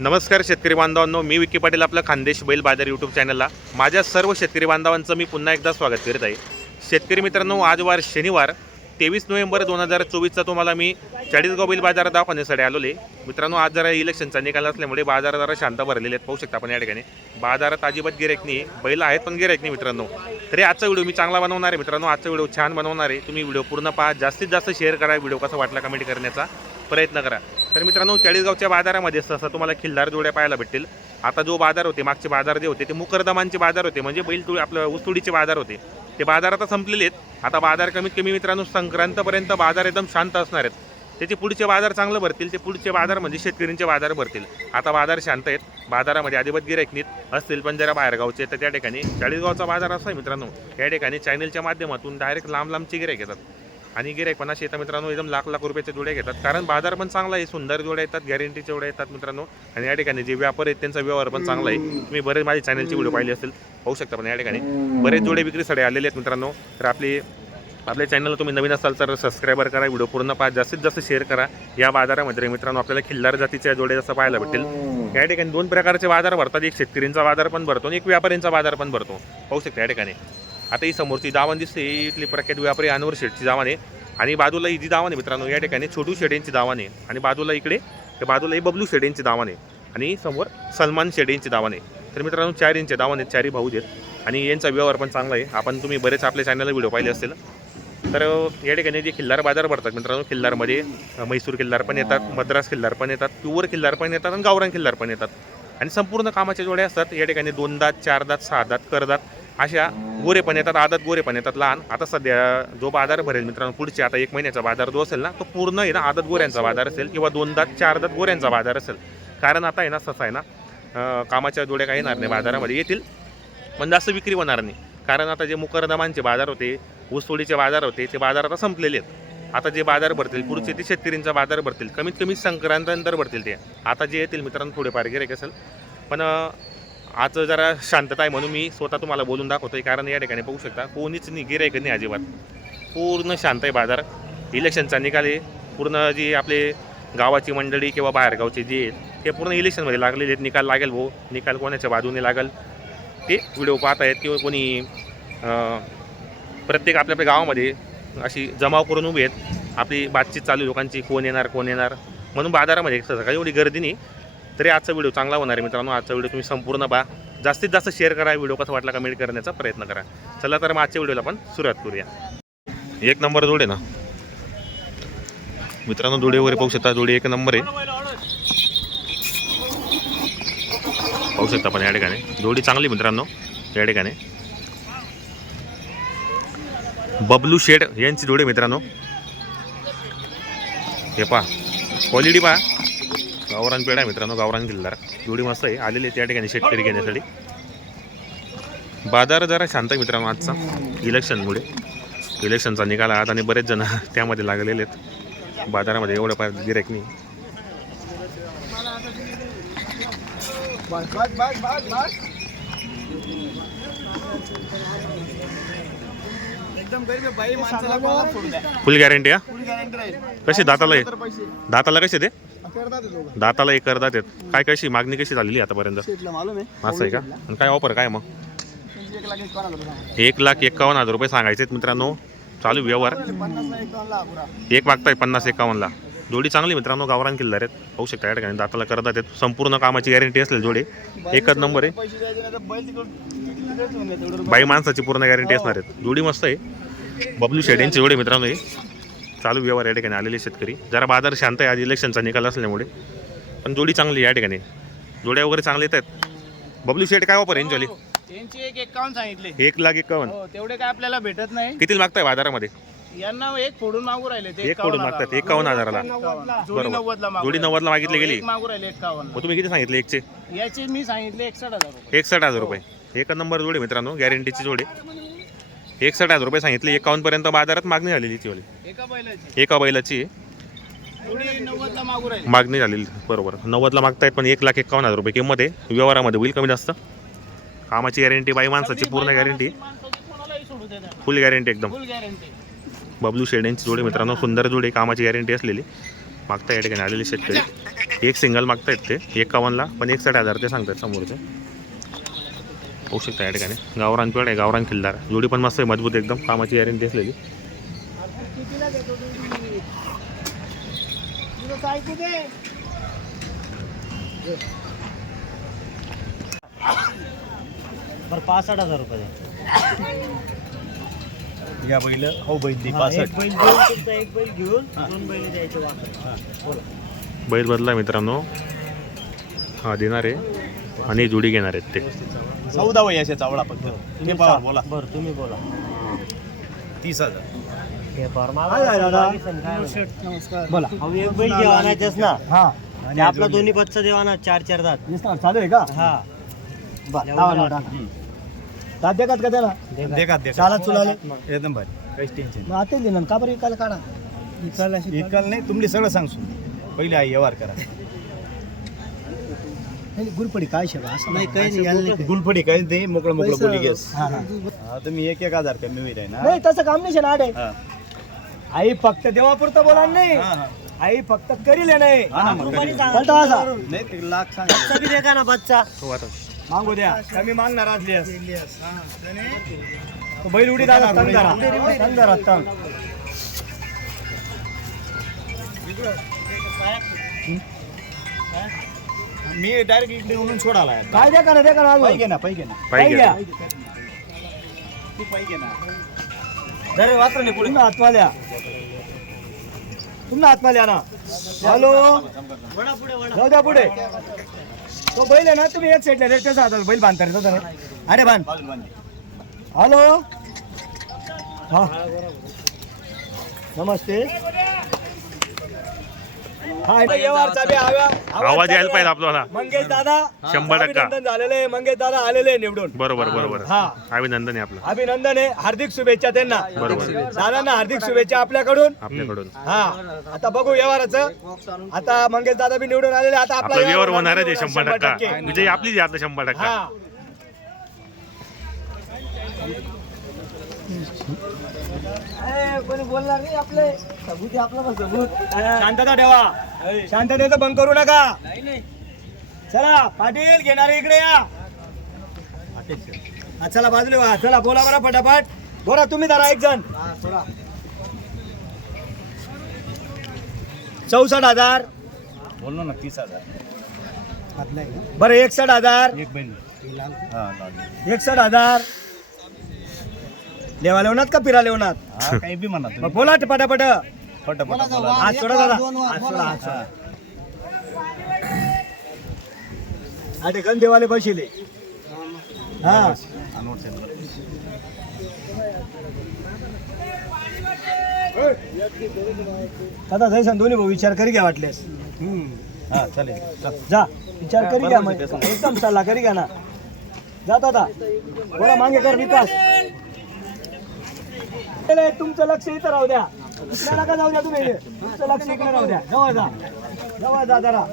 नमस्कार शेतकरी बांधवांनो मी विकी पाटील आपलं खानदेश बैल बाजार यूट्यूब चॅनलला माझ्या सर्व शेतकरी बांधवांचं मी पुन्हा एकदा स्वागत करीत आहे. शेतकरी मित्रांनो आज वार शनिवार तेवीस नोव्हेंबर दोन हजार चोवीसचा तुम्हाला मी चाळीसगाव बैल बाजारात दवाखान्यासाठी आलोले मित्रांनो आज जरा इलेक्शनचा निकाल असल्यामुळे बाजार जरा शांत भरलेले आहेत. पाहू शकता आपण या ठिकाणी. बाजारात अजिबात गिरायक नाही बैल आहेत पण गिरायक नाही मित्रांनो. तरी आजचा व्हिडिओ मी चांगला बनवणार आहे मित्रांनो. आजचा व्हिडिओ छान बनवणार आहे. तुम्ही व्हिडिओ पूर्ण पहा. जास्तीत जास्त शेअर करा. व्हिडिओ कसा वाटला कमेंट करण्याचा प्रयत्न करा. तर मित्रांनो चाळीसगावच्या बाजारामध्ये सहसा तुम्हाला खिल्लार जोड्या पाहायला भेटतील. आता जो बाजार होते मागचे बाजार जे होते ते मुकरदमांचे बाजार होते म्हणजे बैल तुळ आपलं ऊसतोडीचे बाजार होते. ते बाजार आता संपलेले आहेत. आता बाजार कमीत कमी मित्रांनो संक्रांतपर्यंत बाजार एकदम शांत असणार आहेत. त्याचे पुढचे बाजार चांगलं भरतील ते पुढचे बाजार म्हणजे शेतकऱ्यांचे बाजार भरतील. आता बाजार शांत आहेत. बाजारामध्ये अजिबात गिरायक नीत असतील पण जरा बाहेरगावचे तर त्या ठिकाणी चाळीसगावचा बाजार असा आहे मित्रांनो. या ठिकाणी चॅनलच्या माध्यमातून डायरेक्ट लांब लांबचे गिरायक येतात. आणि गिरायक पन्नास येतात मित्रांनो एकदम लाख लाख रुपयाचे जोड्या घेतात. कारण बाजार पण चांगला आहे सुंदर जोड्या येतात गॅरंटीचे जोड्या येतात मित्रांनो. आणि या ठिकाणी जे व्यापार आहेत त्यांचा व्यवहार पण चांगला आहे. तुम्ही बरेच माझ्या चॅनलचे व्हिडिओ पाहिले असेल पाहू शकता पण या ठिकाणी. बरेच जोडे विक्रीसाठी आलेले आहेत मित्रांनो. तर आपली आपल्या चॅनलला तुम्ही नवीन असाल तर सबस्क्राईबर करा व्हिडिओ पूर्ण पाहा. जास्तीत जास्त शेअर करा. या बाजारामध्ये मित्रांनो आपल्याला खिल्लार जातीच्या जोडे जसं पाहायला भेटेल या ठिकाणी दोन प्रकारचे बाजार भरतात. एक शेतकऱ्यांचा बाजार पण भरतो आणि एक व्यापाऱ्यांचा बाजार पण भरतो. पाहू शकता या ठिकाणी. आता ही समोरची दावण दिसते. ही इथली प्रख्यात व्यापारी अनवर शेठची दावण आहे. आणि बाजूला ही जी दावण आहे मित्रांनो या ठिकाणी छोटू शेडेंची दावण आहे. आणि बाजूला इकडे त्या बाजूला ही बबलू शेडेंची दावण आहे. आणि समोर सलमान शेडेंची दावण आहे. तर मित्रांनो चार इंचे दावण आहेत चारही भाऊ आहेत. आणि यांचा व्यवहार पण चांगला आहे. आपण तुम्ही बरेच आपल्या चॅनलला व्हिडिओ पाहिले असतील तर या ठिकाणी जे खिल्लार बाजार भरतात मित्रांनो खिल्लारमध्ये म्हैसूर खिल्लार पण येतात मद्रास खिल्लार पण येतात प्युअर खिल्लार पण येतात आणि गावरान खिल्लार पण येतात. आणि संपूर्ण कामाच्या जोड्या असतात. या ठिकाणी दोन दात चार दात सहा दात करदात अशा गोरे पण येतात आदत गोरे पण येतात लहान. आता सध्या जो बाजार भरेल मित्रांनो पुढचे आता एक महिन्याचा बाजार जो असेल ना तो पूर्ण आहे ना आदत गोऱ्यांचा बाजार असेल किंवा दोन दात चार दात गोऱ्यांचा बाजार असेल. कारण आता आहे ना ससा आहे ना कामाच्या जोड्या काही येणार नाही बाजारामध्ये. येतील पण जास्त विक्री होणार नाही. कारण आता जे मुकरदमांचे बाजार होते ऊसतोडीचे बाजार होते ते बाजार आता संपलेले आहेत. आता जे बाजार भरतील पुढचे ते शेतकरींचा बाजार भरतील. कमीत कमी संक्रांतनंतर भरतील ते. आता जे येतील मित्रांनो थोडेफार गिरेक असेल. पण आज जरा शांतता आहे म्हणून मी स्वतः तुम्हाला बोलून दाखवतोय. कारण या ठिकाणी बघू शकता कोणीच नाही गिरायक नाही अजिबात. पूर्ण शांत आहे बाजार. इलेक्शनचा निकाल आहे. पूर्ण जी आपले गावाची मंडळी किंवा बाहेरगावचे जे आहेत ते पूर्ण इलेक्शनमध्ये लागलेले आहेत. निकाल लागेल भाऊ. निकाल कोणाच्या बाजूने लागेल? ते व्हिडिओ पाहत आहेत किंवा कोणी प्रत्येक आपल्या आपल्या गावामध्ये अशी जमाव करून उभी आहेत. आपली बातचीत चालू लोकांची कोण येणार कोण येणार. म्हणून बाजारामध्ये सकाळी एवढी गर्दी नाही. तरी आजचा व्हिडिओ चांगला होणार आहे मित्रांनो. आजचा व्हिडिओ तुम्ही संपूर्ण पहा. जास्तीत जास्त शेअर करा व्हिडिओ कसा वाटला कमेंट करण्याचा प्रयत्न करा. चला तर मग आजच्या व्हिडिओला आपण सुरुवात करूया. एक नंबर जोडे ना? मित्रांनो जोडी वगैरे पाहू शकता. जोडी एक नंबर आहे. पाहू शकता पण या ठिकाणी. जोडी चांगली मित्रांनो. या ठिकाणी. बबलू शेड यांची जोडी मित्रांनो. हे पहा. क्वालिटी पहा. गावरान पेढा आहे मित्रांनो गावरान किल्लार. एवढी मस्त आहे. आलेली त्या ठिकाणी शेतकरी घेण्यासाठी. बाजार जरा शांत आहे मित्रांनो आजचा. इलेक्शनमुळे इलेक्शनचा निकाल आहात आणि बरेच जण त्यामध्ये लागलेले आहेत. बाजारामध्ये एवढं फार गिरायक नाही. फुल गॅरंटी हा? कसे दाताला दाताला कसे ते? दाताला एक करदात आहेत. काय कशी? मागणी कशी झालेली आहे आतापर्यंत? आहे. असं आहे का? आणि काय ऑफर काय मग? एक लाख एकावन्न हजार रुपये सांगायचे मित्रांनो. चालू व्यवहार. एक मागताय पन्नास एकावन्नला. जोडी चांगली मित्रांनो गावरान किल्लार आहेत. पाहू शकता या ठिकाणी दाताला करतात आहेत. संपूर्ण कामाची गॅरंटी असलेली जोडी. एकच नंबर आहे. बाई माणसाची पूर्ण गॅरंटी असणार आहेत. जोडी मस्त आहे. बबलू शेड यांची जोडी मित्रांनो हे. चालू व्यवहार या ठिकाणी आलेले शेतकरी. जरा बाजार शांत आहे आज इलेक्शनचा निकाल असल्यामुळे. पण जोडी चांगली या ठिकाणी. जोड्या वगैरे चांगले येत आहेत. बबलू शेड काय वापर यांची यांची एक एकावन्न सांगितले. एक लाख एकावन्न. हो तेवढे काय आपल्याला भेटत नाही. किती मागताय बाजारामध्ये? यांना एक फोडून मागू राहिले एक फोडून मागतात एकावन्न हजाराला. जोडी बरोबर. जोडी. नव्वदला मागितली हो, गेली. एक मागू राहिले एकावन्न. मग तुम्ही किती सांगितले एकचे? याची मी सांगितले एकसष्ट हजार रुपये. एकसष्ट हजार रुपये. एक नंबर जोडी मित्रांनो गॅरंटीची जोडी. एकसष्ट हजार रुपये सांगितले. एकावन्न पर्यंत बाजारात मागणी झालेली ती वाली. एका बैलाची? एका मागणी झालेली. बरोबर. नव्वदला मागतायत पण एक लाख एकावन्न हजार रुपये किंमत आहे. व्यवहारामध्ये होईल कमी जास्त? कामाची गॅरंटी बाई माणसाची पूर्ण गॅरंटी फुल गॅरंटी एकदम. बबलू शेड यांची जोडी मित्रांनो सुंदर जोडी कामाची गॅरंटी असलेली. मागता या ठिकाणी आलेले शेतकरी. एक सिंगल मागतायत ते एकावन्नला पण एकसठ हजार ते सांगतात समोरचे. होऊ शकता या ठिकाणी. गावरान पेड आहे गावरान खिल्लार जोडी पण मस्त आहे मजबूत एकदम. कामाची गॅरंटी असलेली? बरं पासष्ट हजार रुपये. द्या. या बैल हो बैल दे पासष्ट. बैल घेऊन तुमचा एक बैल घेऊन दोन बैल द्यायचे वापस. बोला. बैल बदला मित्रांनो. हा देणार आहे. आणि जोडी घेणार आहेत ते. चौदा वय अशा चावडा फक्त ते पावर बोला. बरं तुम्ही बोला. तीस हजार. हे बोला? अहो, एक बैल ना. हा. ते आपला दोन्ही बच्चा देवाना चार चार दात. चालू आहे का? हा. बरं, लावा टाका. दात. देतात का त्याला? देखा देखा चालत चुलाले? एकदम भारी. काहीच टेन्शन मग आता देणार का बरं इकायला काढा? इकायला नाही इकाल नाही तुमले सगळं सांगतो. पहिले आई व्यवहार करा. गुरपडी काय शेवा असं नाही काही नाही गुलफडी काही नाही. मोकळं मोकळं पैसा- बोली गेस हा, हा. हा तुम्ही एक एक हजार कमी होईल आहे ना. नाही तसं काम नाही शेना आडे. हा. आई फक्त देवापुरतं बोला नाही. हा, हा. आई फक्त करील आहे नाही. हा ना मग रुपाली कधी. सांगा. कोणता असा नाही ते लाख सांग. बच्चा बी देखा ना बच्चा. हो मागू द्या. कमी मागणार असल्यास तो बैल उडी दादा तंग धरा. तंग धरा तंग. मी डायरेक्ट इकडे सोडाला आहे. काय द्या करा द्या करा पाहिजे ना पाहिजे ना. पाहिजे घ्या तू पाहिजे ना. जरे वाचलं नाही पुढे. हातमा द्या तुम्ही हातमा द्या ना. हॅलो. वडा पुढे वडा जाऊ द्या पुढे. तो बैल आहे ना तुम्ही एक साईडला द्या, त्याचा हातात बैल बांधता येतो त्याने अरे बांध बाजूला बांधे. हॅलो. हा. नमस्ते. आवाज यायला पाहिजे. आपल्याला. मंगेश दादा शंभर टक्का. अभिनंदन झालेले. मंगेश दादा आलेले निवडून. बरोबर बरोबर. अभिनंदन आहे आपलं. अभिनंदन आहे. हार्दिक शुभेच्छा त्यांना. बरोबर. दादांना हार्दिक शुभेच्छा आपल्याकडून. आपल्याकडून. हा. आता बघू व्यवहाराचं आता मंगेश दादा बी निवडून आलेले आता आपला व्यवहार होणारच आहे शंभर टक्का. विजय आपलीच आता शंभर टक्का. कोणी बोलणार नाही आपले सबूत आहे आपलं पण सबूत शांतता ठेवा. शांततेचं बंद करू नका. चला पाटील घेणारे इकडे या. हा, चला बाजूला व्हा चला बोला बरं फटाफट बोला तुम्ही धरा एक जण. चौसष्ट हजार. बोललो ना तीस हजार. बरं एकसष्ट हजार. एक बैल लावले. एकसष्ट हजार. लेवा लेवनात का फिरा लेवनात? काही बी म्हणा मग तुम्ही बोला पटापट. फटाफट बोला हात सोडा दादा. हात सोडा हात सोडा. अरे गंधेवाले बसले. हा. अनवट सेंटर. दादा दोन्ही भाऊ विचार करी घ्या वाटलेस हा चालेल. चल. जा विचार करी घ्या मग. एकदम सल्ला करी घ्या ना. जा दादा. बोला मागे कर विकास. तुमचं लक्ष इथं राहू द्या. इकडे नका जाऊ द्या तुम्ही. तुमचं लक्ष इकडे राहू द्या. जवळ जा. जवळ जा जरा.